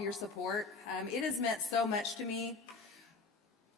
your support. It has meant so much to me.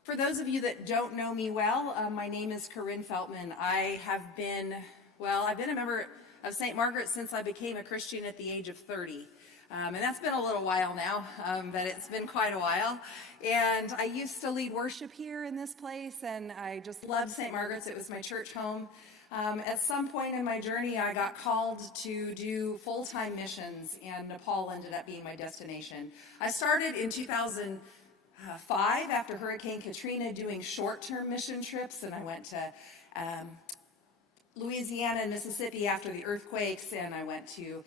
For those of you that don't know me well, my name is Corinne Feltman. I've been a member of St. Margaret since I became a Christian at the age of 30. And that's been a little while now, but it's been quite a while. And I used to lead worship here in this place, and I just loved St. Margaret's. It was my church home. At some point in my journey, I got called to do full-time missions, and Nepal ended up being my destination. I started in 2005 after Hurricane Katrina doing short-term mission trips, and I went to Louisiana and Mississippi after the earthquakes, and I went to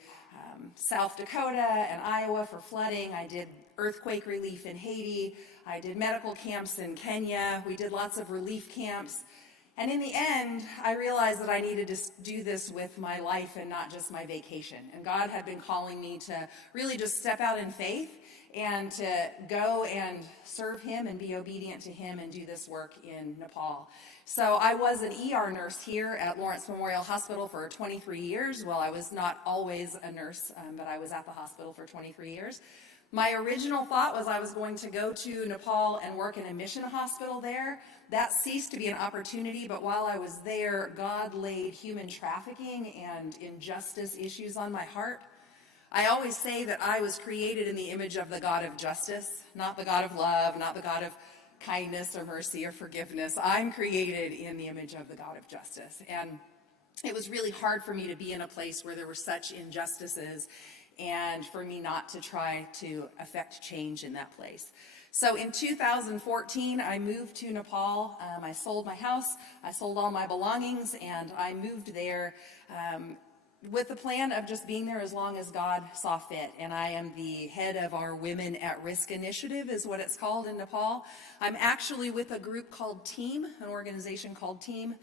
South Dakota and Iowa for flooding. I did earthquake relief in Haiti. I did medical camps in Kenya. We did lots of relief camps. And in the end, I realized that I needed to do this with my life and not just my vacation. And God had been calling me to really just step out in faith and to go and serve Him and be obedient to Him and do this work in Nepal. So I was an ER nurse here at Lawrence Memorial Hospital for 23 years. Well, I was not always a nurse, but I was at the hospital for 23 years. My original thought was I was going to go to Nepal and work in a mission hospital there. That ceased to be an opportunity, but while I was there, God laid human trafficking and injustice issues on my heart. I always say that I was created in the image of the God of justice, not the God of love, not the God of kindness or mercy or forgiveness. I'm created in the image of the God of justice. And it was really hard for me to be in a place where there were such injustices and for me not to try to affect change in that place. So in 2014, I moved to Nepal. I sold my house, I sold all my belongings, and I moved there with the plan of just being there as long as God saw fit. And I am the head of our Women at Risk Initiative, is what it's called in Nepal. I'm actually with a group called TEAM, an organization called TEAM.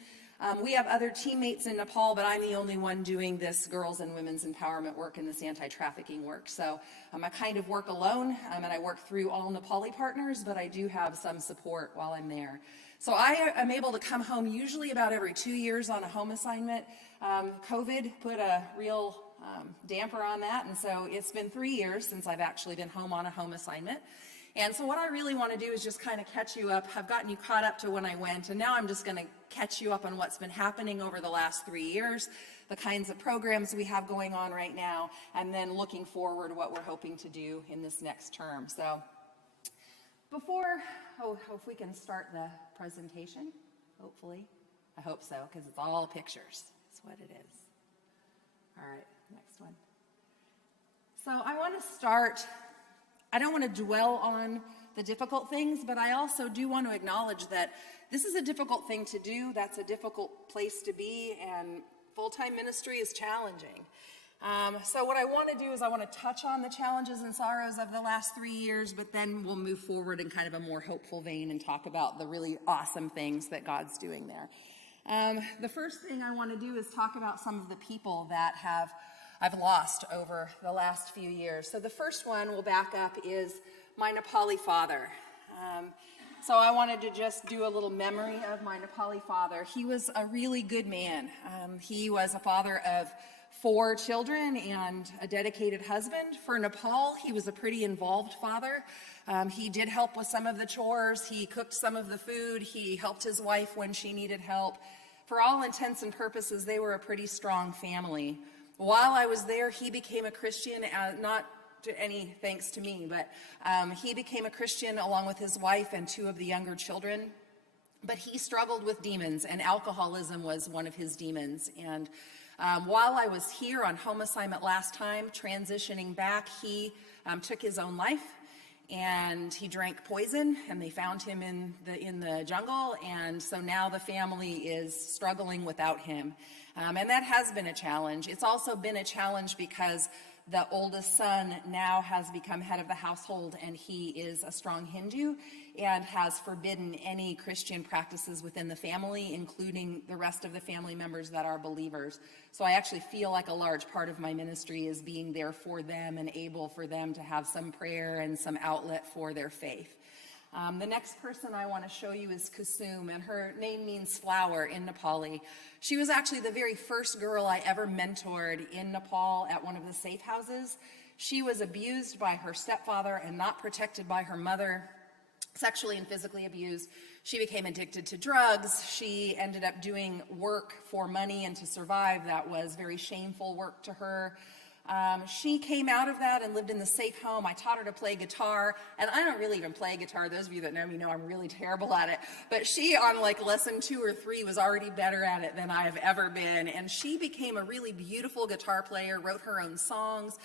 We have other teammates in Nepal, but I'm the only one doing this girls and women's empowerment work and this anti-trafficking work. So I kind of work alone, and I work through all Nepali partners, but I do have some support while I'm there. So I am able to come home usually about every 2 years on a home assignment. COVID put a real damper on that, and so it's been 3 years since I've actually been home on a home assignment. And so what I really want to do is just kind of catch you up. I've gotten you caught up to when I went, and now I'm just going to catch you up on what's been happening over the last 3 years, the kinds of programs we have going on right now, and then looking forward what we're hoping to do in this next term. So if we can start the presentation, hopefully. I hope so, because it's all pictures. That's what it is. All right, next one. So I want to start. I don't want to dwell on the difficult things, but I also do want to acknowledge that this is a difficult thing to do. That's a difficult place to be, and full-time ministry is challenging. So what I want to do is I want to touch on the challenges and sorrows of the last 3 years, but then we'll move forward in kind of a more hopeful vein and talk about the really awesome things that God's doing there. The first thing I want to do is talk about some of the people that I've lost over the last few years. So the first one we'll back up is my Nepali father. So I wanted to just do a little memory of my Nepali father. He was a really good man. He was a father of 4 children and a dedicated husband. For Nepal, he was a pretty involved father. He did help with some of the chores. He cooked some of the food. He helped his wife when she needed help. For all intents and purposes, they were a pretty strong family. While I was there, he became a Christian, not to any thanks to me, but he became a Christian along with his wife and 2 of the younger children. But he struggled with demons, and alcoholism was one of his demons. And while I was here on home assignment last time, transitioning back, he took his own life, and he drank poison, and they found him in the jungle, and so now the family is struggling without him. And that has been a challenge. It's also been a challenge because the oldest son now has become head of the household, and he is a strong Hindu and has forbidden any Christian practices within the family, including the rest of the family members that are believers. So I actually feel like a large part of my ministry is being there for them and able for them to have some prayer and some outlet for their faith. The next person I want to show you is Kusum, and her name means flower in Nepali. She was actually the very first girl I ever mentored in Nepal at one of the safe houses. She was abused by her stepfather and not protected by her mother, sexually and physically abused. She became addicted to drugs. She ended up doing work for money and to survive that was very shameful work to her. She came out of that and lived in the safe home. I taught her to play guitar, and I don't really even play guitar. Those of you that know me know I'm really terrible at it. But she, on like lesson 2 or 3, was already better at it than I have ever been. And she became a really beautiful guitar player, wrote her own songs.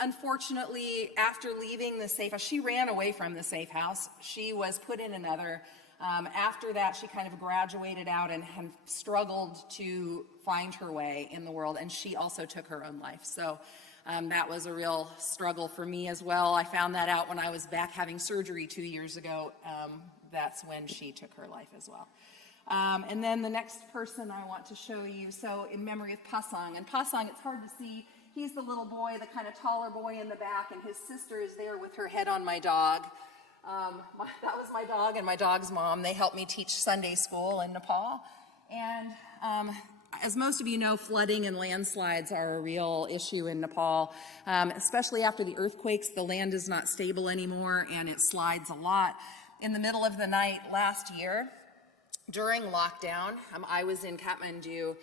Unfortunately, after leaving the safe house, she ran away from the safe house. She was put in another. After that, she kind of graduated out and struggled to find her way in the world, and she also took her own life. So that was a real struggle for me as well. I found that out when I was back having surgery 2 years ago. That's when she took her life as well. And then the next person I want to show you, so in memory of Pasang. And Pasang, it's hard to see. He's the little boy, the kind of taller boy in the back, and his sister is there with her head on my dog. That was my dog and my dog's mom. They helped me teach Sunday school in Nepal. And as most of you know, flooding and landslides are a real issue in Nepal. Especially after the earthquakes, the land is not stable anymore and it slides a lot. In the middle of the night last year, during lockdown, I was in Kathmandu.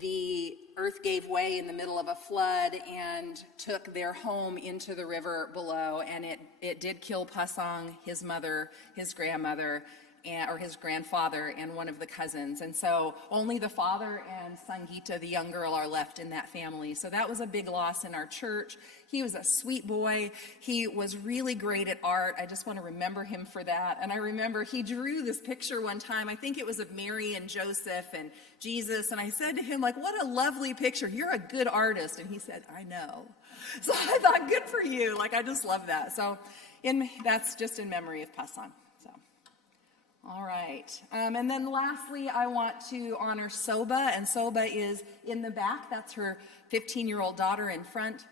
The earth gave way in the middle of a flood and took their home into the river below, and it did kill Pasang, his mother, his grandmother, or his grandfather, and one of the cousins. And so only the father and Sangeeta, the young girl, are left in that family. So that was a big loss in our church. He was a sweet boy. He was really great at art. I just want to remember him for that. And I remember he drew this picture one time. I think it was of Mary and Joseph and Jesus. And I said to him, like, what a lovely picture. You're a good artist. And he said, I know. So I thought, good for you. Like, I just love that. So that's just in memory of Pasang. All right. And then lastly, I want to honor Soba, and Soba is in the back. That's her 15-year-old daughter in front.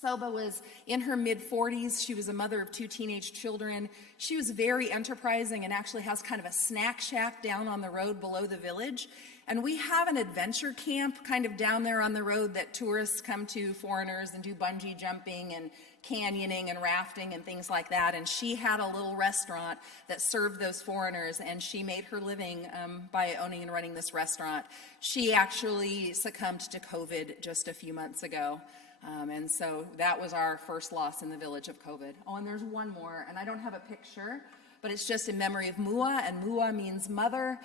Soba was in her mid-40s. She was a mother of 2 teenage children. She was very enterprising and actually has kind of a snack shack down on the road below the village. And we have an adventure camp kind of down there on the road that tourists come to, foreigners, and do bungee jumping and canyoning and rafting and things like that. And she had a little restaurant that served those foreigners, and she made her living by owning and running this restaurant. She actually succumbed to COVID just a few months ago. And so that was our first loss in the village of COVID. Oh, and there's one more, and I don't have a picture, but it's just in memory of Mua, and Mua means mother.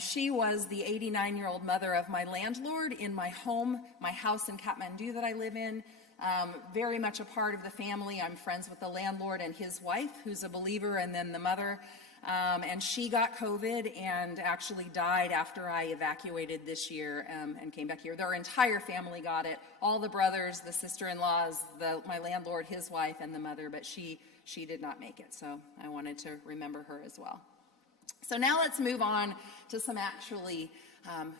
She was the 89-year-old mother of my landlord in my home, my house in Kathmandu that I live in. Very much a part of the family. I'm friends with the landlord and his wife, who's a believer, and then the mother. And she got COVID and actually died after I evacuated this year and came back here. Their entire family got it. All the brothers, the sister-in-laws, my landlord, his wife, and the mother, but she did not make it. So I wanted to remember her as well. So now let's move on to some actually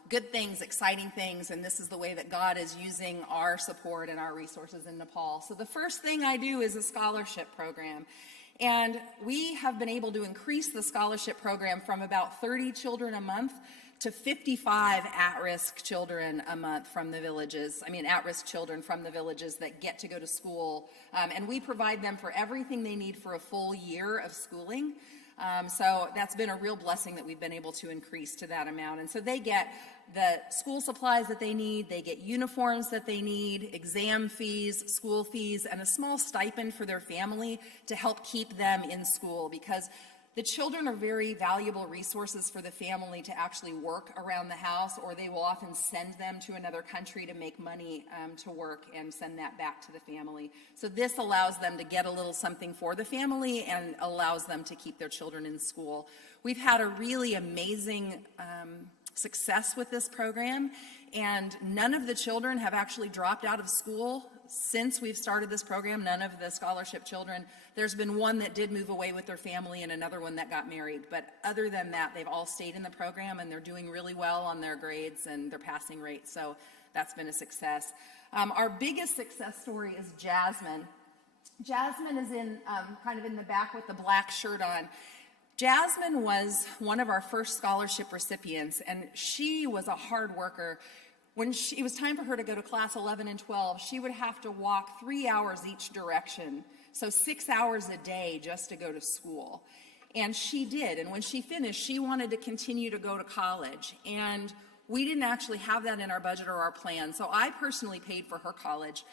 good things, exciting things, and this is the way that God is using our support and our resources in Nepal. So the first thing I do is a scholarship program. And we have been able to increase the scholarship program from about 30 children a month to 55 at-risk children a month from the villages. At-risk children from the villages that get to go to school. And we provide them for everything they need for a full year of schooling. So that's been a real blessing that we've been able to increase to that amount. And so they get the school supplies that they need, they get uniforms that they need, exam fees, school fees, and a small stipend for their family to help keep them in school, because the children are very valuable resources for the family to actually work around the house, or they will often send them to another country to make money to work and send that back to the family. So this allows them to get a little something for the family and allows them to keep their children in school. We've had a really amazing success with this program, and none of the children have actually dropped out of school since we've started this program. None of the scholarship children. There's been one that did move away with their family and another one that got married, but other than that, they've all stayed in the program and they're doing really well on their grades and their passing rates, so that's been a success. Our biggest success story is Jasmine. Jasmine is in kind of in the back with the black shirt on. Jasmine was one of our first scholarship recipients, and she was a hard worker. when it was time for her to go to class 11 and 12, she would have to walk 3 hours each direction, so 6 hours a day just to go to school. And she did, and when she finished, she wanted to continue to go to college. And we didn't actually have that in our budget or our plan, so I personally paid for her college.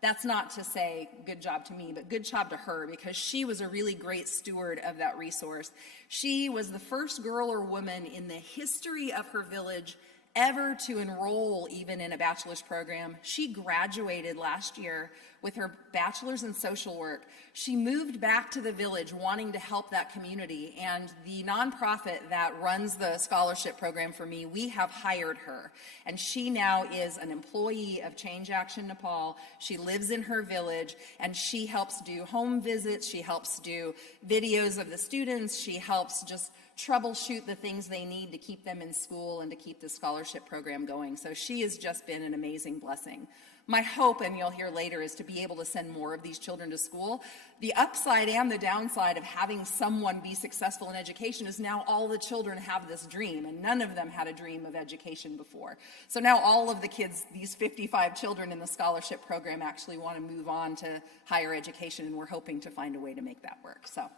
That's not to say good job to me, but good job to her, because she was a really great steward of that resource. She was the first girl or woman in the history of her village ever to enroll even in a bachelor's program. She graduated last year with her bachelor's in social work. She moved back to the village wanting to help that community, and the nonprofit that runs the scholarship program for me, we have hired her, and she now is an employee of Change Action Nepal. She lives in her village, and she helps do home visits, she helps do videos of the students, she helps just troubleshoot the things they need to keep them in school and to keep the scholarship program going. So she has just been an amazing blessing. My hope, and you'll hear later, is to be able to send more of these children to school. The upside and the downside of having someone be successful in education is now all the children have this dream, and none of them had a dream of education before. So now all of the kids, these 55 children in the scholarship program, actually want to move on to higher education, and we're hoping to find a way to make that work. So.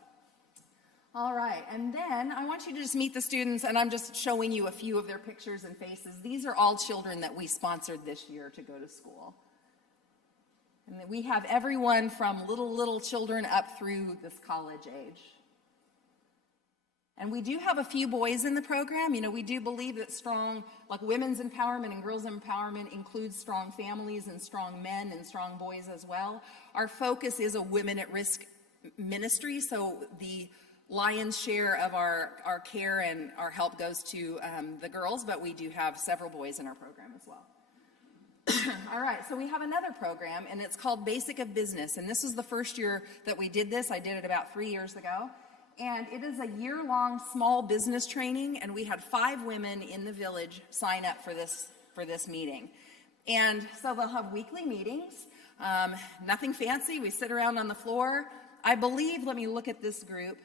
All right, and then I want you to just meet the students, and I'm just showing you a few of their pictures and faces. These are all children that we sponsored this year to go to school. And we have everyone from little children up through this college age. And we do have a few boys in the program. You know, we do believe that strong, like women's empowerment and girls' empowerment includes strong families and strong men and strong boys as well. Our focus is a women at risk ministry, so the lion's share of our care and our help goes to the girls, but we do have several boys in our program as well. All right, so we have another program, and it's called Basic of Business, and this was the first year that we did this. I did it about 3 years ago, and it is a year-long small business training, and we had 5 women in the village sign up for this meeting. And so they'll have weekly meetings, nothing fancy. We sit around on the floor. I believe, let me look at this group,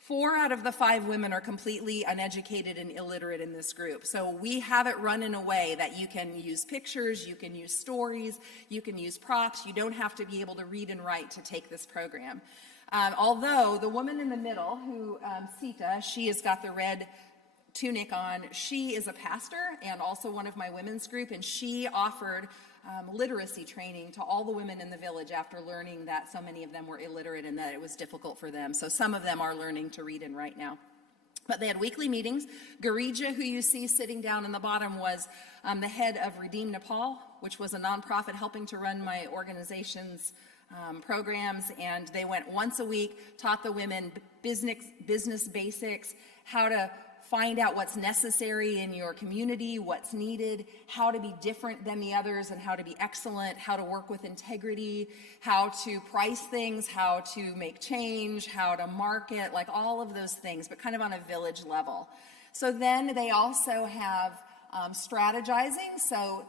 4 out of the 5 women are completely uneducated and illiterate in this group. So we have it run in a way that you can use pictures, you can use stories, you can use props. You don't have to be able to read and write to take this program. Although the woman in the middle, who, Sita, she has got the red tunic on, she is a pastor and also one of my women's group, and she offered literacy training to all the women in the village after learning that so many of them were illiterate and that it was difficult for them. So some of them are learning to read and write now. But they had weekly meetings. Garija, who you see sitting down in the bottom, was the head of Redeem Nepal, which was a nonprofit helping to run my organization's programs, and they went once a week, taught the women business basics, how to find out what's necessary in your community, what's needed, how to be different than the others and how to be excellent, how to work with integrity, how to price things, how to make change, how to market, like all of those things, but kind of on a village level. So then they also have strategizing. So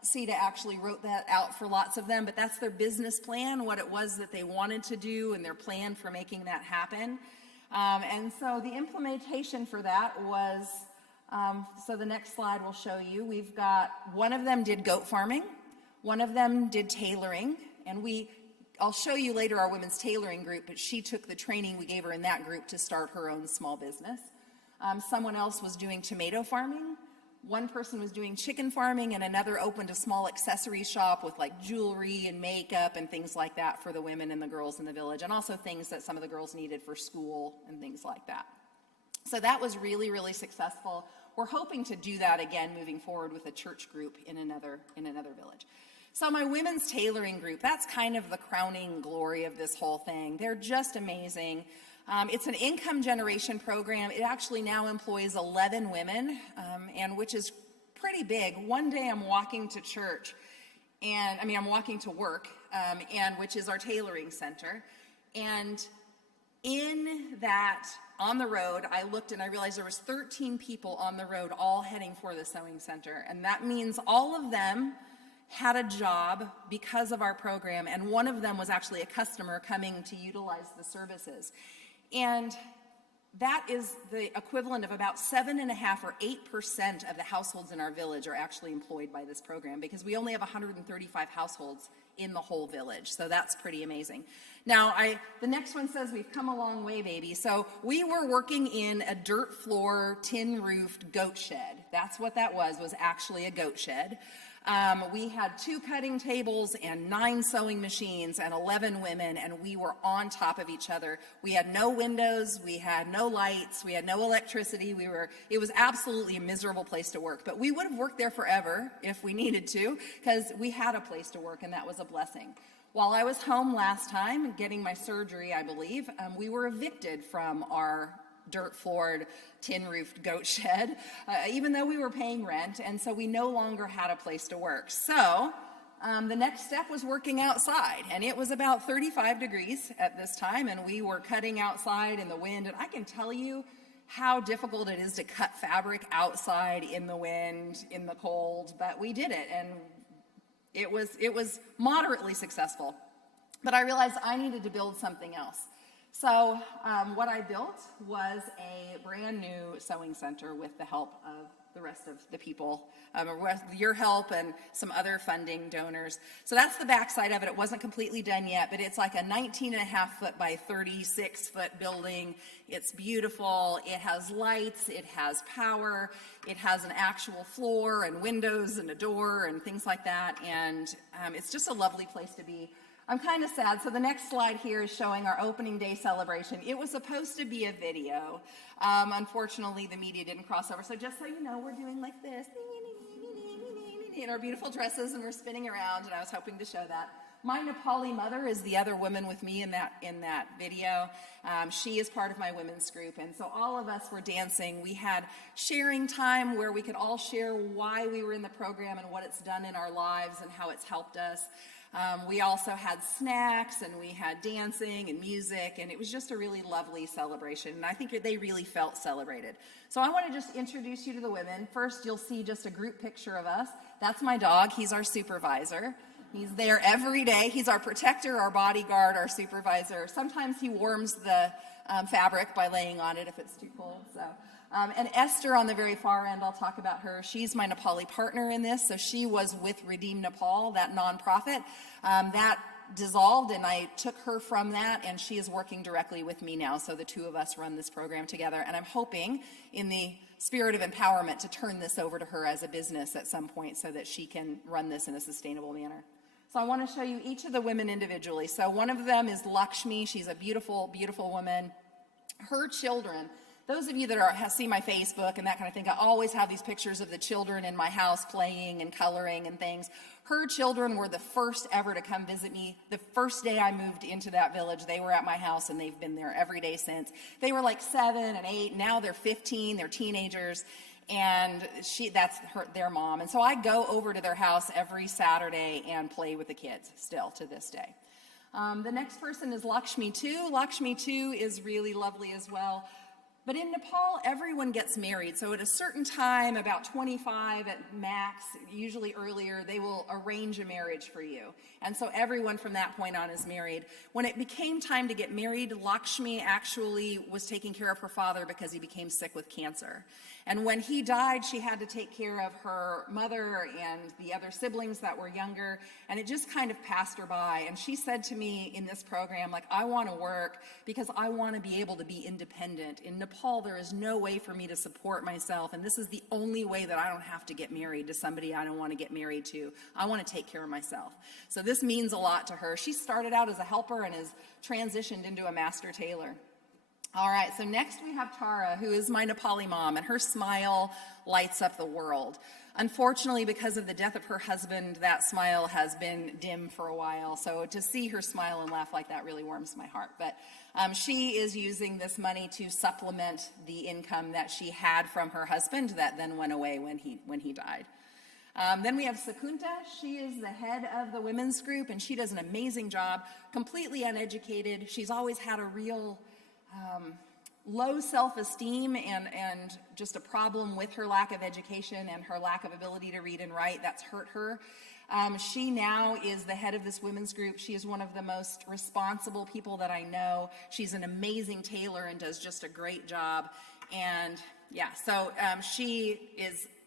Sita actually wrote that out for lots of them, but that's their business plan, what it was that they wanted to do and their plan for making that happen. And so the implementation for that was, so the next slide will show you, we've got, one of them did goat farming, one of them did tailoring, and I'll show you later our women's tailoring group, but she took the training we gave her in that group to start her own small business. Someone else was doing tomato farming. One person was doing chicken farming, and another opened a small accessory shop with like jewelry and makeup and things like that for the women and the girls in the village, and also things that some of the girls needed for school and things like that. So that was really, really successful. We're hoping to do that again moving forward with a church group in another village. So my women's tailoring group, that's kind of the crowning glory of this whole thing. They're just amazing. It's an income generation program. It actually now employs 11 women, and which is pretty big. One day I'm walking to church, I'm walking to work, and which is our tailoring center. And in that, on the road, I looked and I realized there was 13 people on the road all heading for the sewing center. And that means all of them had a job because of our program, and one of them was actually a customer coming to utilize the services. And that is the equivalent of about 7.5 or 8% of the households in our village are actually employed by this program, because we only have 135 households in the whole village. So that's pretty amazing. Now, the next one says, we've come a long way, baby. So we were working in a dirt floor, tin roofed goat shed. That's what that was actually a goat shed. We had 2 cutting tables and 9 sewing machines and 11 women, and we were on top of each other. We had no windows, we had no lights, we had no electricity. It was absolutely a miserable place to work, but we would have worked there forever if we needed to, because we had a place to work, and that was a blessing. While I was home last time getting my surgery, I believe, we were evicted from our dirt-floored, tin-roofed goat shed, even though we were paying rent, and so we no longer had a place to work. So the next step was working outside, and it was about 35 degrees at this time, and we were cutting outside in the wind, and I can tell you how difficult it is to cut fabric outside in the wind, in the cold, but we did it, and it was moderately successful. But I realized I needed to build something else. So what I built was a brand new sewing center with the help of the rest of the people, with your help and some other funding donors. So that's the backside of it. It wasn't completely done yet, but it's like a 19.5 foot by 36 foot building. It's beautiful. It has lights. It has power. It has an actual floor and windows and a door and things like that. And it's just a lovely place to be. I'm kind of sad. So the next slide here is showing our opening day celebration. It was supposed to be a video. Unfortunately, the media didn't cross over. So just so you know, we're doing like this in our beautiful dresses, and we're spinning around, and I was hoping to show that. My Nepali mother is the other woman with me in that video. She is part of my women's group, and so all of us were dancing. We had sharing time where we could all share why we were in the program and what it's done in our lives and how it's helped us. We also had snacks, and we had dancing and music, and it was just a really lovely celebration, and I think they really felt celebrated. So I want to just introduce you to the women. First, you'll see just a group picture of us. That's my dog. He's our supervisor. He's there every day. He's our protector, our bodyguard, our supervisor. Sometimes he warms the fabric by laying on it if it's too cold. And Esther on the very far end, I'll talk about her. She's my Nepali partner in this. So she was with Redeem Nepal, that nonprofit. That dissolved, and I took her from that, and she is working directly with me now. So the two of us run this program together, and I'm hoping in the spirit of empowerment to turn this over to her as a business at some point so that she can run this in a sustainable manner. So I want to show you each of the women individually. So one of them is Lakshmi. She's a beautiful, beautiful woman. Her children, those of you that see my Facebook and that kind of thing, I always have these pictures of the children in my house playing and coloring and things. Her children were the first ever to come visit me. The first day I moved into that village, they were at my house, and they've been there every day since. They were like 7 and 8. Now they're 15. They're teenagers. And that's their mom. And so I go over to their house every Saturday and play with the kids still to this day. The next person is Lakshmi too. Lakshmi too is really lovely as well. But in Nepal, everyone gets married. So at a certain time, about 25 at max, usually earlier, they will arrange a marriage for you. And so everyone from that point on is married. When it became time to get married, Lakshmi actually was taking care of her father because he became sick with cancer. And when he died, she had to take care of her mother and the other siblings that were younger, and it just kind of passed her by. And she said to me in this program, like, I want to work because I want to be able to be independent. In Nepal, there is no way for me to support myself, and this is the only way that I don't have to get married to somebody I don't want to get married to. I want to take care of myself. So this means a lot to her. She started out as a helper and has transitioned into a master tailor. All right, so next we have Tara, who is my Nepali mom, and her smile lights up the world. Unfortunately, because of the death of her husband, that smile has been dim for a while, so to see her smile and laugh like that really warms my heart. But she is using this money to supplement the income that she had from her husband that then went away when he died. Then we have Secunda. She is the head of the women's group, and she does an amazing job, completely uneducated. She's always had a real low self-esteem and just a problem with her lack of education and her lack of ability to read and write. That's hurt her. She now is the head of this women's group. She is one of the most responsible people that I know. She's an amazing tailor and does just a great job. And yeah, so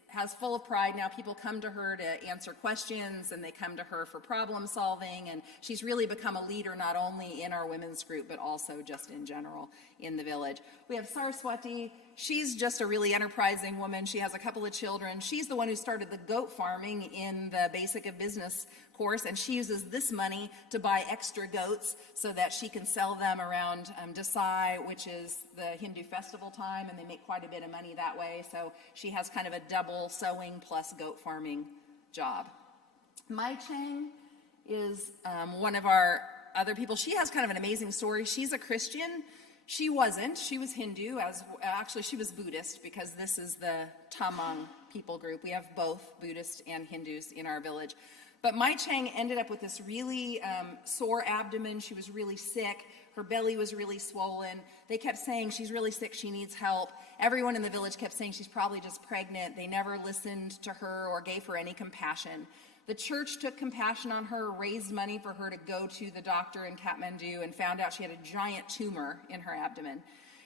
has full of pride now. People come to her to answer questions, and they come to her for problem solving, and she's really become a leader not only in our women's group but also just in general in the village. We have Sarswati. She's just a really enterprising woman. She has a couple of children. She's the one who started the goat farming in the Basic of Business course, and she uses this money to buy extra goats so that she can sell them around Dasai, which is the Hindu festival time, and they make quite a bit of money that way. So she has kind of a double sewing plus goat farming job. Mai Cheng is one of our other people. She has kind of an amazing story. She's a Christian. She wasn't. She was Hindu. Actually, she was Buddhist, because this is the Tamang people group. We have both Buddhist and Hindus in our village. But Mai Cheng ended up with this really sore abdomen. She was really sick. Her belly was really swollen. They kept saying she's really sick, she needs help. Everyone in the village kept saying she's probably just pregnant. They never listened to her or gave her any compassion. The church took compassion on her, raised money for her to go to the doctor in Kathmandu, and found out she had a giant tumor in her abdomen.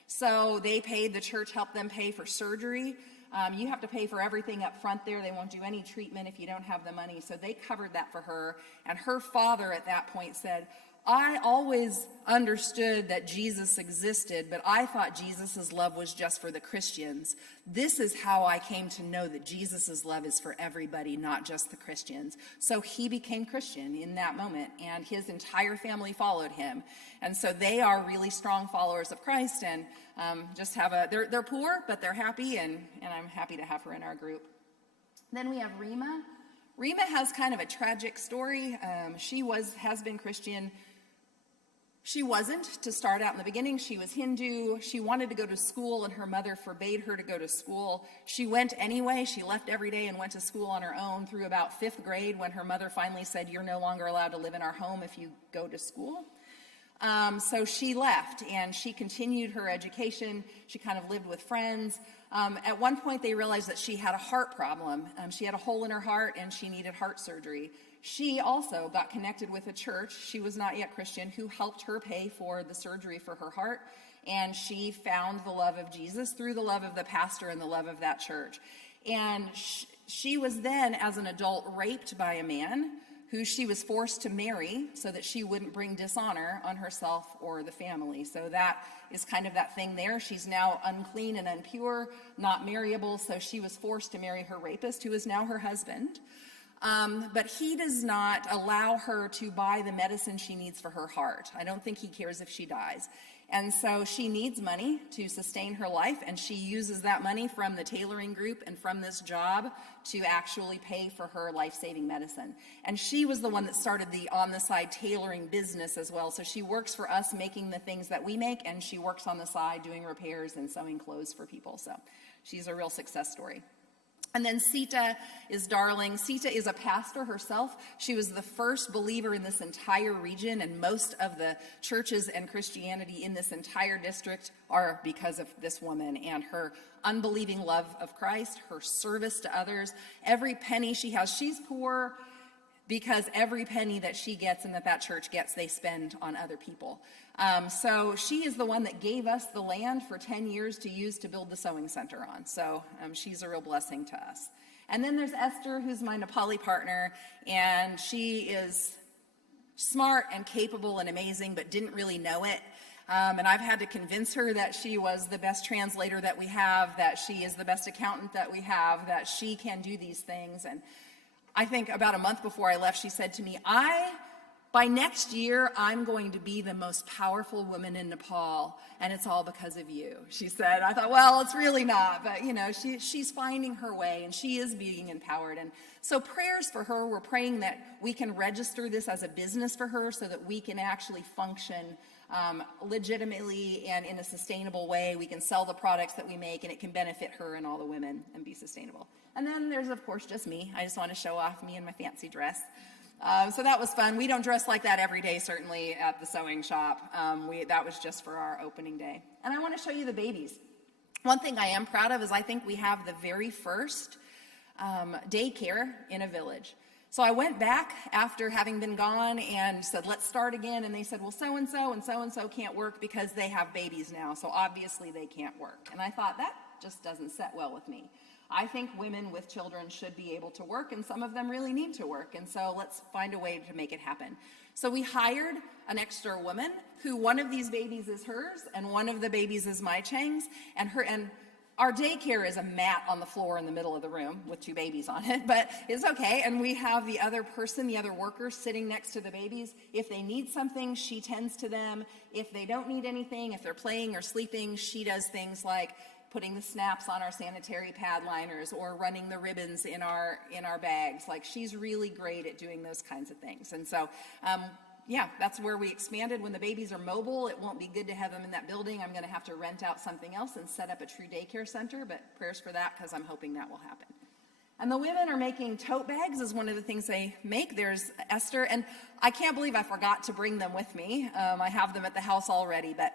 So the church helped them pay for surgery. You have to pay for everything up front there. They won't do any treatment if you don't have the money. So they covered that for her. And her father at that point said, I always understood that Jesus existed, but I thought Jesus' love was just for the Christians. This is how I came to know that Jesus' love is for everybody, not just the Christians. So he became Christian in that moment, and his entire family followed him. And so they are really strong followers of Christ, and they're poor, but they're happy, and I'm happy to have her in our group. Then we have Rima. Rima has kind of a tragic story. She has been Christian. She wasn't to start out in the beginning. She was Hindu. She wanted to go to school, and her mother forbade her to go to school. She went anyway. She left every day and went to school on her own through about 5th grade, when her mother finally said, you're no longer allowed to live in our home if you go to school. So she left, and she continued her education. She kind of lived with friends. At one point, they realized that she had a heart problem. She had a hole in her heart, and she needed heart surgery. She also got connected with a church, she was not yet Christian, who helped her pay for the surgery for her heart. And she found the love of Jesus through the love of the pastor and the love of that church. And she was then, as an adult, raped by a man who she was forced to marry so that she wouldn't bring dishonor on herself or the family. So that is kind of that thing there. She's now unclean and impure, not marryable, so she was forced to marry her rapist, who is now her husband. But he does not allow her to buy the medicine she needs for her heart. I don't think he cares if she dies. And so she needs money to sustain her life, and she uses that money from the tailoring group and from this job to actually pay for her life-saving medicine. And she was the one that started the on-the-side tailoring business as well. So she works for us making the things that we make, and she works on the side doing repairs and sewing clothes for people. So she's a real success story. And then Sita is darling. Sita is a pastor herself. She was the first believer in this entire region, and most of the churches and Christianity in this entire district are because of this woman and her unbelieving love of Christ, her service to others. Every penny she has, she's poor because every penny that she gets and that church gets, they spend on other people. So she is the one that gave us the land for 10 years to use to build the sewing center on. So she's a real blessing to us. And then there's Esther, who's my Nepali partner, and she is smart and capable and amazing, but didn't really know it. And I've had to convince her that she was the best translator that we have, that she is the best accountant that we have, that she can do these things. And I think about a month before I left, she said to me, by next year, I'm going to be the most powerful woman in Nepal, and it's all because of you, she said. I thought, well, it's really not, but she's finding her way, and she is being empowered. And so prayers for her, we're praying that we can register this as a business for her so that we can actually function legitimately and in a sustainable way. We can sell the products that we make, and it can benefit her and all the women and be sustainable. And then there's, of course, just me. I just want to show off me in my fancy dress. So that was fun. We don't dress like that every day, certainly, at the sewing shop. That was just for our opening day. And I want to show you the babies. One thing I am proud of is I think we have the very first daycare in a village. So I went back after having been gone and said, let's start again. And they said, well, so-and-so and so-and-so can't work because they have babies now. So obviously they can't work. And I thought, that just doesn't set well with me. I think women with children should be able to work, and some of them really need to work. And so let's find a way to make it happen. So we hired an extra woman who one of these babies is hers and one of the babies is Mai Cheng's, and our daycare is a mat on the floor in the middle of the room with 2 babies on it, but it's okay. And we have the other person, the other worker, sitting next to the babies. If they need something, she tends to them. If they don't need anything, if they're playing or sleeping, she does things like putting the snaps on our sanitary pad liners or running the ribbons in our bags. Like, she's really great at doing those kinds of things. And so, yeah, that's where we expanded. When the babies are mobile, it won't be good to have them in that building. I'm going to have to rent out something else and set up a true daycare center, but prayers for that, because I'm hoping that will happen. And the women are making tote bags is one of the things they make. There's Esther, and I can't believe I forgot to bring them with me. I have them at the house already, but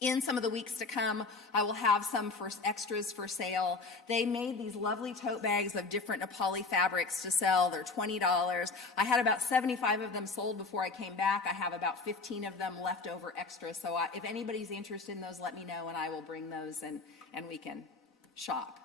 in some of the weeks to come, I will have some extras for sale. They made these lovely tote bags of different Nepali fabrics to sell. They're $20. I had about 75 of them sold before I came back. I have about 15 of them left over extra. So if anybody's interested in those, let me know, and I will bring those and we can shop.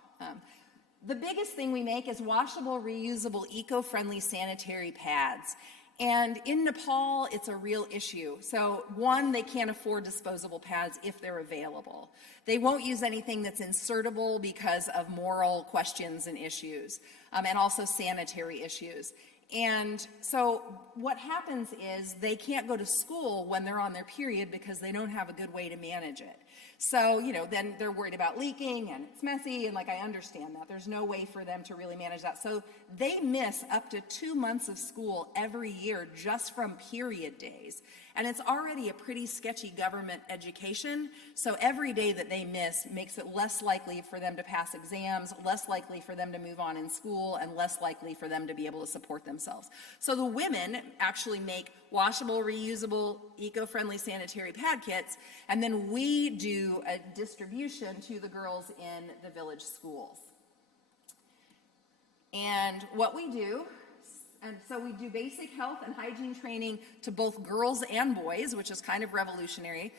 The biggest thing we make is washable, reusable, eco-friendly sanitary pads. And in Nepal, it's a real issue. So one, they can't afford disposable pads if they're available. They won't use anything that's insertable because of moral questions and issues, and also sanitary issues. And so what happens is they can't go to school when they're on their period because they don't have a good way to manage it. So, then they're worried about leaking, and it's messy, and I understand that. There's no way for them to really manage that. So they miss up to 2 months of school every year just from period days. And it's already a pretty sketchy government education, so every day that they miss makes it less likely for them to pass exams, less likely for them to move on in school, and less likely for them to be able to support themselves. So the women actually make washable, reusable, eco-friendly sanitary pad kits, and then we do a distribution to the girls in the village schools. And what we do, and so we do basic health and hygiene training to both girls and boys, which is kind of revolutionary.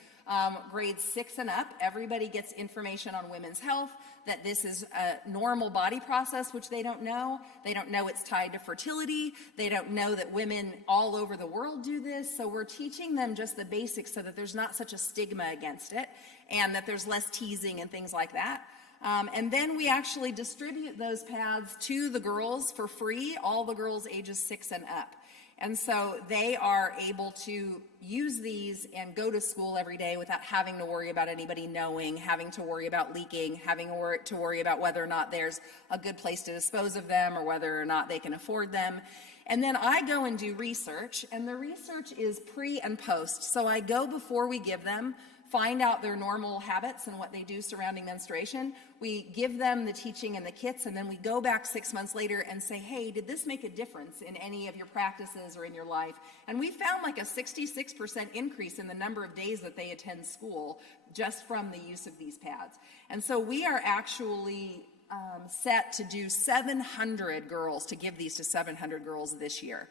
Grades 6 and up, everybody gets information on women's health, that this is a normal body process, which they don't know. They don't know it's tied to fertility. They don't know that women all over the world do this. So we're teaching them just the basics so that there's not such a stigma against it, and that there's less teasing and things like that. And then we actually distribute those pads to the girls for free, all the girls ages 6 and up. And so they are able to use these and go to school every day without having to worry about anybody knowing, having to worry about leaking, having to worry about whether or not there's a good place to dispose of them or whether or not they can afford them. And then I go and do research, and the research is pre and post. So I go before we give them, find out their normal habits and what they do surrounding menstruation. We give them the teaching and the kits, and then we go back 6 months later and say, hey, did this make a difference in any of your practices or in your life? And we found a 66% increase in the number of days that they attend school just from the use of these pads. And so we are actually set to do 700 girls, to give these to 700 girls this year.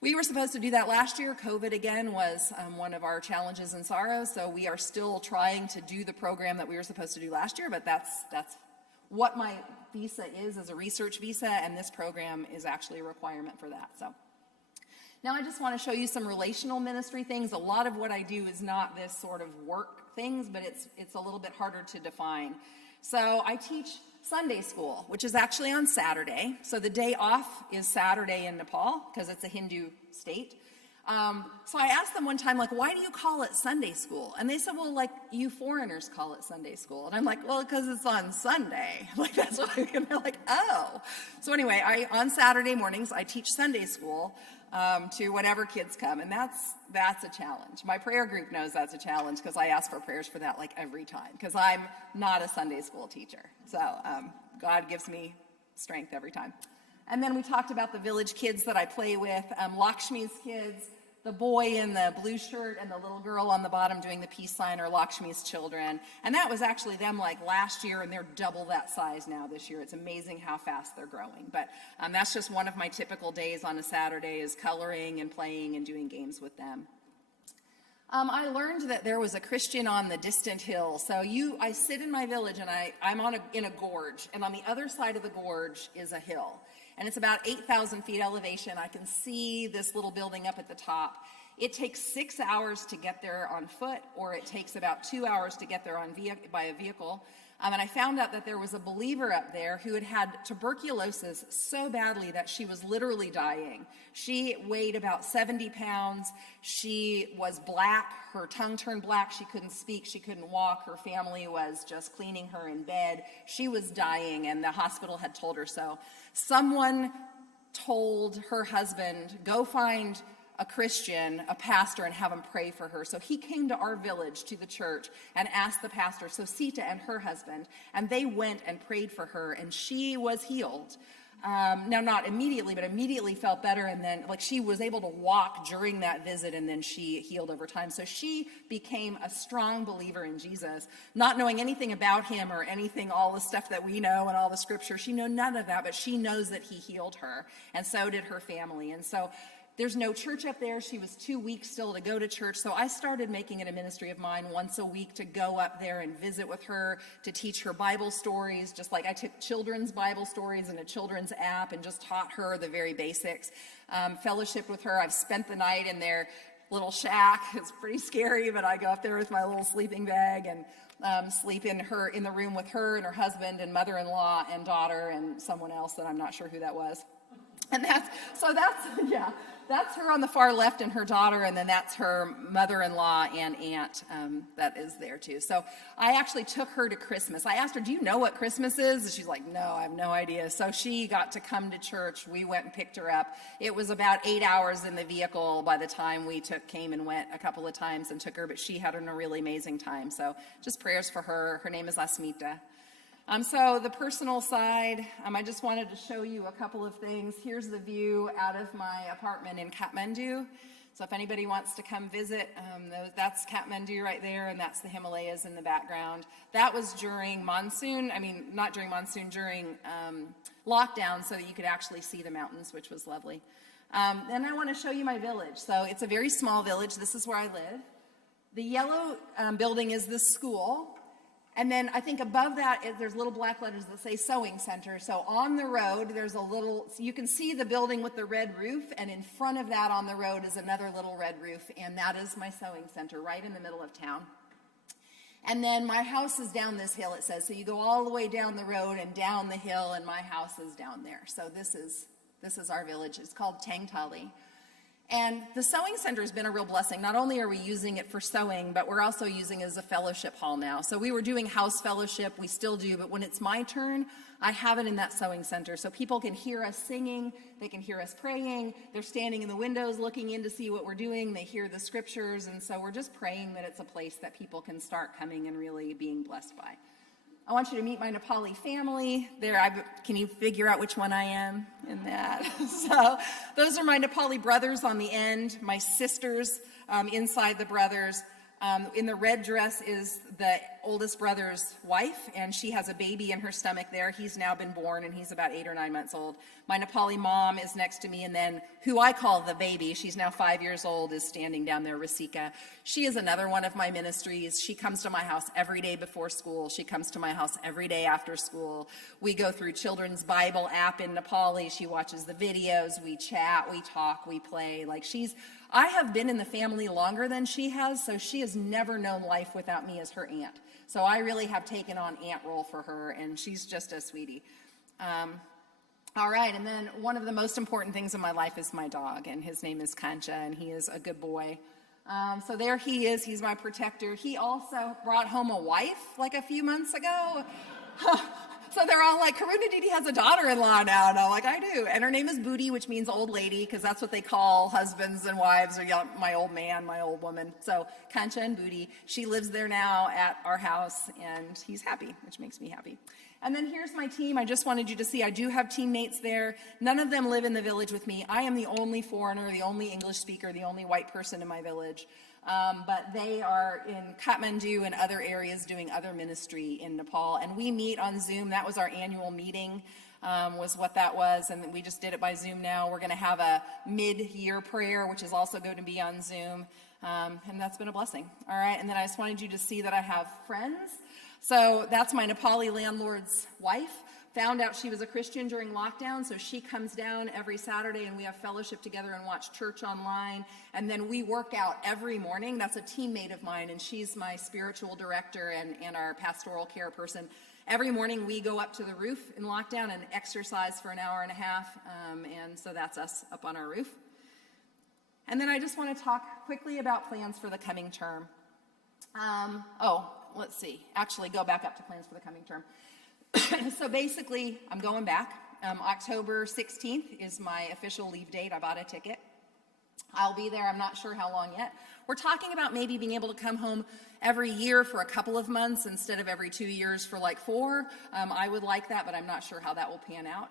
We were supposed to do that last year. COVID, again, was one of our challenges and sorrows, so we are still trying to do the program that we were supposed to do last year, but that's what my visa is a research visa, and this program is actually a requirement for that. So now I just want to show you some relational ministry things. A lot of what I do is not this sort of work things, but it's a little bit harder to define. So I teach Sunday school, which is actually on Saturday. So the day off is Saturday in Nepal because it's a Hindu state. So I asked them one time, why do you call it Sunday school? And they said, well, you foreigners call it Sunday school. And I'm like, well, because it's on Sunday. That's why. And they're like, oh. So anyway, on Saturday mornings, I teach Sunday school to whatever kids come. And that's a challenge. My prayer group knows that's a challenge because I ask for prayers for that every time because I'm not a Sunday school teacher. So God gives me strength every time. And then we talked about the village kids that I play with. Lakshmi's kids, the boy in the blue shirt and the little girl on the bottom doing the peace sign are Lakshmi's children. And that was actually them like last year, and they're double that size now this year. It's amazing how fast they're growing. But that's just one of my typical days on a Saturday, is coloring and playing and doing games with them. I learned that there was a Christian on the distant hill. So I sit in my village, and I'm in a gorge, and on the other side of the gorge is a hill. And it's about 8,000 feet elevation. I can see this little building up at the top. It takes 6 hours to get there on foot, or it takes about 2 hours to get there by a vehicle. And I found out that there was a believer up there who had had tuberculosis so badly that she was literally dying. She weighed about 70 pounds. She was black. Her tongue turned black. She couldn't speak. She couldn't walk. Her family was just cleaning her in bed. She was dying, and the hospital had told her so. Someone told her husband, go find a Christian, a pastor, and have him pray for her. So he came to our village, to the church, and asked the pastor, so Sita and her husband, and they went and prayed for her, and she was healed. Now, not immediately, but immediately felt better, and then she was able to walk during that visit, and then she healed over time. So she became a strong believer in Jesus, not knowing anything about him or anything, all the stuff that we know and all the scripture. She knew none of that, but she knows that he healed her, and so did her family. And so there's no church up there. She was too weak still to go to church. So I started making it a ministry of mine once a week to go up there and visit with her, to teach her Bible stories, just like I took children's Bible stories in a children's app and just taught her the very basics. Fellowship with her. I've spent the night in their little shack. It's pretty scary, but I go up there with my little sleeping bag and sleep in the room with her and her husband and mother-in-law and daughter and someone else that I'm not sure who that was. And that's her on the far left and her daughter, and then that's her mother-in-law and aunt that is there too. So I actually took her to Christmas. I asked her, do you know what Christmas is? And she's like, no, I have no idea. So she got to come to church. We went and picked her up. It was about 8 hours in the vehicle by the time we came and went a couple of times and took her, but she had a really amazing time. So just prayers for her. Her name is Asmita. So the personal side, I just wanted to show you a couple of things. Here's the view out of my apartment in Kathmandu. So if anybody wants to come visit, that's Kathmandu right there, and that's the Himalayas in the background. That was during monsoon, not during monsoon, during lockdown, so that you could actually see the mountains, which was lovely. Then I want to show you my village. So it's a very small village. This is where I live. The yellow building is the school. And then I think above that, there's little black letters that say Sewing Center. So on the road, there's you can see the building with the red roof, and in front of that on the road is another little red roof, and that is my sewing center right in the middle of town. And then my house is down this hill, it says. So you go all the way down the road and down the hill, and my house is down there. So this is our village. It's called Tangtali. And the sewing center has been a real blessing. Not only are we using it for sewing, but we're also using it as a fellowship hall now. So we were doing house fellowship, we still do, but when it's my turn, I have it in that sewing center. So people can hear us singing, they can hear us praying, they're standing in the windows looking in to see what we're doing, they hear the scriptures, and so we're just praying that it's a place that people can start coming and really being blessed by. I want you to meet my Nepali family. Can you figure out which one I am in that? So those are my Nepali brothers on the end, my sisters inside the brothers. In the red dress is the oldest brother's wife, and she has a baby in her stomach there. He's now been born, and he's about 8 or 9 months old. My Nepali mom is next to me, and then who I call the baby, she's now 5 years old, is standing down there, Rasika. She is another one of my ministries. She comes to my house every day before school. She comes to my house every day after school. We go through children's Bible app in Nepali. She watches the videos. We chat, we talk, we play. I have been in the family longer than she has, so she has never known life without me as her aunt. So I really have taken on aunt role for her, and she's just a sweetie. All right, and then one of the most important things in my life is my dog, and his name is Kancha, and he is a good boy. So there he is. He's my protector. He also brought home a wife a few months ago. So they're all like, Karuna Didi has a daughter-in-law now. And I'm like, I do. And her name is Booty, which means old lady, because that's what they call husbands and wives, or my old man, my old woman. So Kancha and Booty, she lives there now at our house, and he's happy, which makes me happy. And then here's my team. I just wanted you to see I do have teammates there. None of them live in the village with me. I am the only foreigner, the only English speaker, the only white person in my village. But they are in Kathmandu and other areas doing other ministry in Nepal. And we meet on Zoom. That was our annual meeting, was what that was. And we just did it by Zoom now. We're going to have a mid-year prayer, which is also going to be on Zoom. And that's been a blessing. All right. And then I just wanted you to see that I have friends. So that's my Nepali landlord's wife. Found out she was a Christian during lockdown, so she comes down every Saturday and we have fellowship together and watch church online. And then we work out every morning. That's a teammate of mine, and she's my spiritual director and our pastoral care person. Every morning we go up to the roof in lockdown and exercise for an hour and a half, and so that's us up on our roof. And then I just want to talk quickly about plans for the coming term. Let's see. Actually, go back up to plans for the coming term. So basically, I'm going back. October 16th is my official leave date. I bought a ticket. I'll be there. I'm not sure how long yet. We're talking about maybe being able to come home every year for a couple of months instead of every 2 years for like 4. I would like that, but I'm not sure how that will pan out.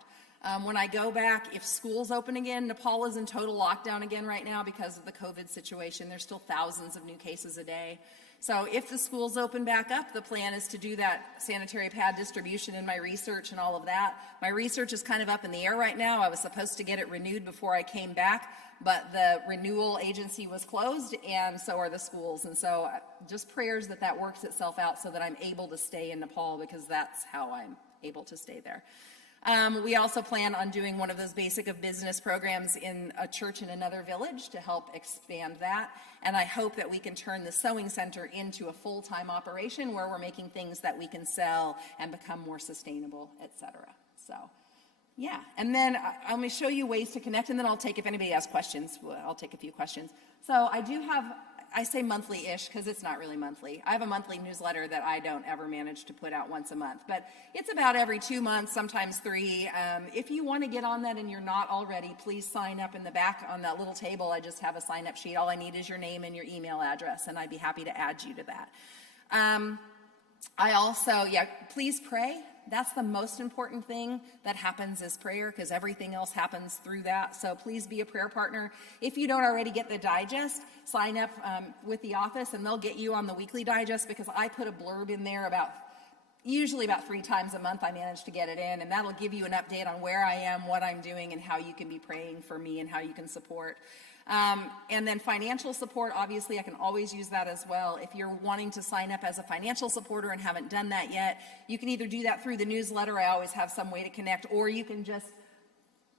When I go back, if schools open again, Nepal is in total lockdown again right now because of the COVID situation. There's still thousands of new cases a day. So if the schools open back up, the plan is to do that sanitary pad distribution in my research and all of that. My research is kind of up in the air right now. I was supposed to get it renewed before I came back, but the renewal agency was closed, and so are the schools. And so just prayers that that works itself out so that I'm able to stay in Nepal, because that's how I'm able to stay there. We also plan on doing one of those basic of business programs in a church in another village to help expand that. And I hope that we can turn the sewing center into a full-time operation where we're making things that we can sell and become more sustainable, etc. So, yeah. And then I'm going to show you ways to connect, and then I'll take, if anybody has questions, I'll take a few questions. So I do have, I say monthly-ish because it's not really monthly. I have a monthly newsletter that I don't ever manage to put out once a month, but it's about every 2 months, sometimes 3. If you want to get on that and you're not already, please sign up in the back on that little table. I just have a sign-up sheet. All I need is your name and your email address, and I'd be happy to add you to that. I also, please pray. That's the most important thing that happens is prayer, because everything else happens through that. So please be a prayer partner. If you don't already get the digest, sign up with the office and they'll get you on the weekly digest, because I put a blurb in there usually about 3 times a month I manage to get it in, and that'll give you an update on where I am, what I'm doing, and how you can be praying for me and how you can support. And then financial support, obviously I can always use that as well. If you're wanting to sign up as a financial supporter and haven't done that yet, you can either do that through the newsletter. I always have some way to connect, or you can just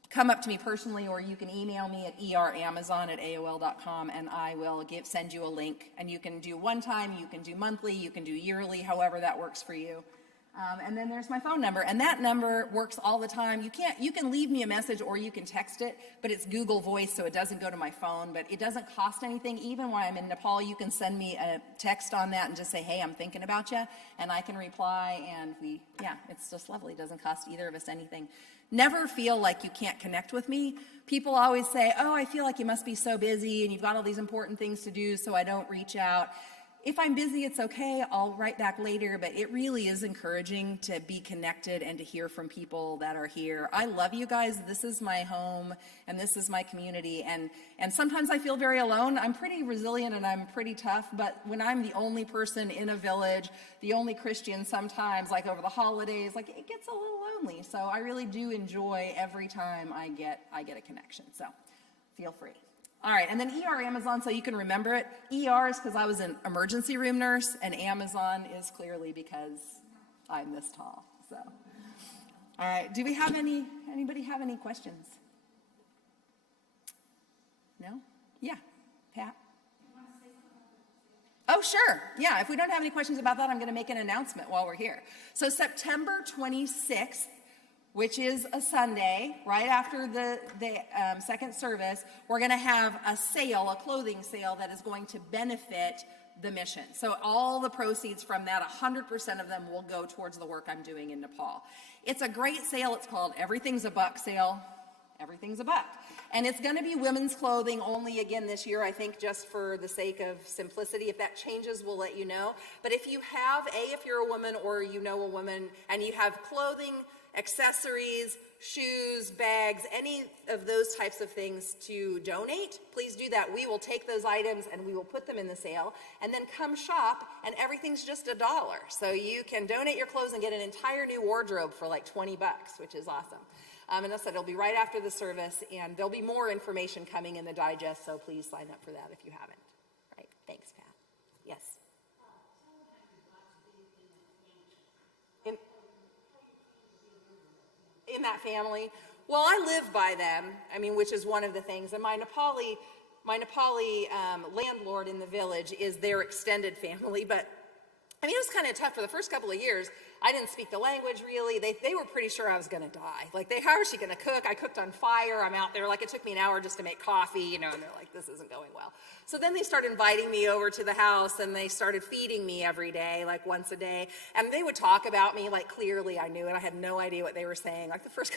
come up to me personally, or you can email me at eramazon@aol.com, and I will send you a link. And you can do one time, you can do monthly, you can do yearly, however that works for you. And then there's my phone number, and that number works all the time. You can leave me a message or you can text it, but it's Google Voice, so it doesn't go to my phone, but it doesn't cost anything. Even while I'm in Nepal, you can send me a text on that and just say, hey, I'm thinking about you, and I can reply, and it's just lovely. It doesn't cost either of us anything. Never feel like you can't connect with me. People always say, oh, I feel like you must be so busy and you've got all these important things to do, so I don't reach out. If I'm busy, it's okay. I'll write back later, but it really is encouraging to be connected and to hear from people that are here. I love you guys. This is my home, and this is my community, and sometimes I feel very alone. I'm pretty resilient and I'm pretty tough, but when I'm the only person in a village, the only Christian sometimes, like over the holidays, like it gets a little lonely. So I really do enjoy every time I get a connection. So feel free. All right, and then ER Amazon, so you can remember it. ER is because I was an emergency room nurse, and Amazon is clearly because I'm this tall. So, all right, do we have anybody have any questions? No? Yeah, Pat? Oh, sure. Yeah, if we don't have any questions about that, I'm going to make an announcement while we're here. So September 26th, which is a Sunday, right after the second service, we're going to have a sale, a clothing sale that is going to benefit the mission. So all the proceeds from that, 100% of them will go towards the work I'm doing in Nepal. It's a great sale. It's called Everything's a Buck sale. Everything's a buck. And it's going to be women's clothing only again this year, I think, just for the sake of simplicity. If that changes, we'll let you know. But if you have, if you're a woman or you know a woman, and you have clothing, accessories, shoes, bags, any of those types of things to donate, please do that. We will take those items and we will put them in the sale, and then come shop, and everything's just $1. So you can donate your clothes and get an entire new wardrobe for like $20, which is awesome. And as I said, it'll be right after the service, and there'll be more information coming in the digest, so please sign up for that if you haven't. Right, thanks, Pat. Yes? In that family? Well, I live by them, which is one of the things, and my Nepali landlord in the village is their extended family, but it was kind of tough for the first couple of years. I didn't speak the language really. They were pretty sure I was going to die. Like, how is she going to cook? I cooked on fire. I'm out there. Like, it took me an hour just to make coffee, and they're like, this isn't going well. So then they started inviting me over to the house, and they started feeding me every day, like once a day. And they would talk about me, like, clearly I knew it. I had no idea what they were saying. Like, the first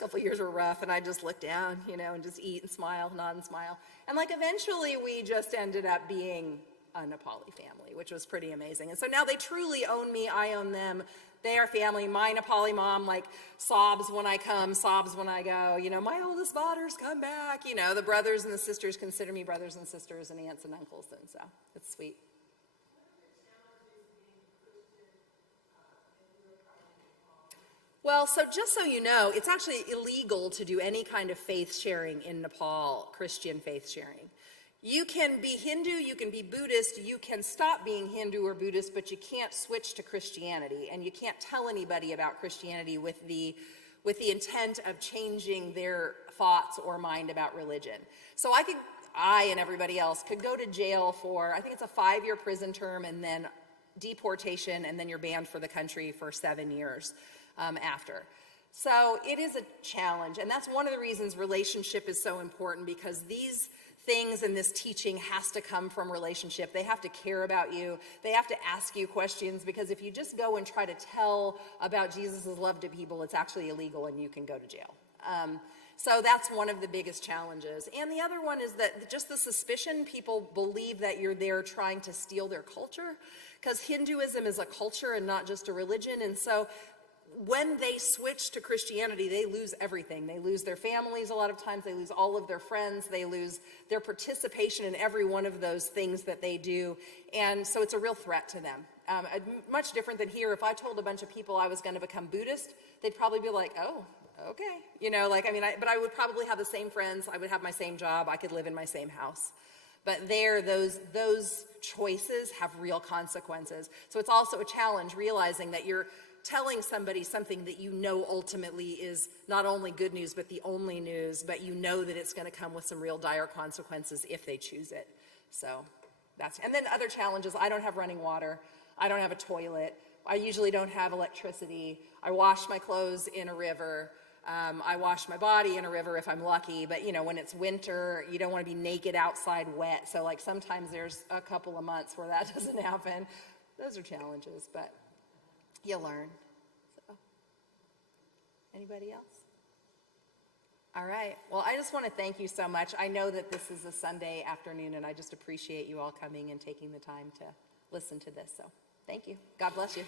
couple of years were rough, and I just looked down, and just eat and smile, nod and smile. And, like, eventually we just ended up being a Nepali family, which was pretty amazing. And so now they truly own me, I own them. They are family. My Nepali mom, like, sobs when I come, sobs when I go. My oldest daughter's come back. The brothers and the sisters consider me brothers and sisters and aunts and uncles, and so it's sweet. Well, so just so you know, it's actually illegal to do any kind of faith sharing in Nepal, Christian faith sharing. You can be Hindu, you can be Buddhist, you can stop being Hindu or Buddhist, but you can't switch to Christianity, and you can't tell anybody about Christianity with the intent of changing their thoughts or mind about religion. So I and everybody else could go to jail for, I think it's a 5-year prison term, and then deportation, and then you're banned for the country for 7 years after. So it is a challenge, and that's one of the reasons relationship is so important, because these things and this teaching has to come from relationship. They have to care about you. They have to ask you questions, because if you just go and try to tell about Jesus' love to people, it's actually illegal and you can go to jail. So that's one of the biggest challenges. And the other one is that just the suspicion, people believe that you're there trying to steal their culture, because Hinduism is a culture and not just a religion. And so when they switch to Christianity, they lose everything. They lose their families a lot of times. They lose all of their friends. They lose their participation in every one of those things that they do. And so it's a real threat to them. Much different than here. If I told a bunch of people I was going to become Buddhist, they'd probably be like, oh, okay. But I would probably have the same friends. I would have my same job. I could live in my same house. But there, those choices have real consequences. So it's also a challenge realizing that you're telling somebody something that you know ultimately is not only good news, but the only news, but you know that it's going to come with some real dire consequences if they choose it. So and then other challenges, I don't have running water. I don't have a toilet. I usually don't have electricity. I wash my clothes in a river. I wash my body in a river if I'm lucky, but when it's winter, you don't want to be naked outside wet. So sometimes there's a couple of months where that doesn't happen. Those are challenges, but you learn. So, anybody else? All right. Well, I just want to thank you so much. I know that this is a Sunday afternoon, and I just appreciate you all coming and taking the time to listen to this. So, thank you. God bless you.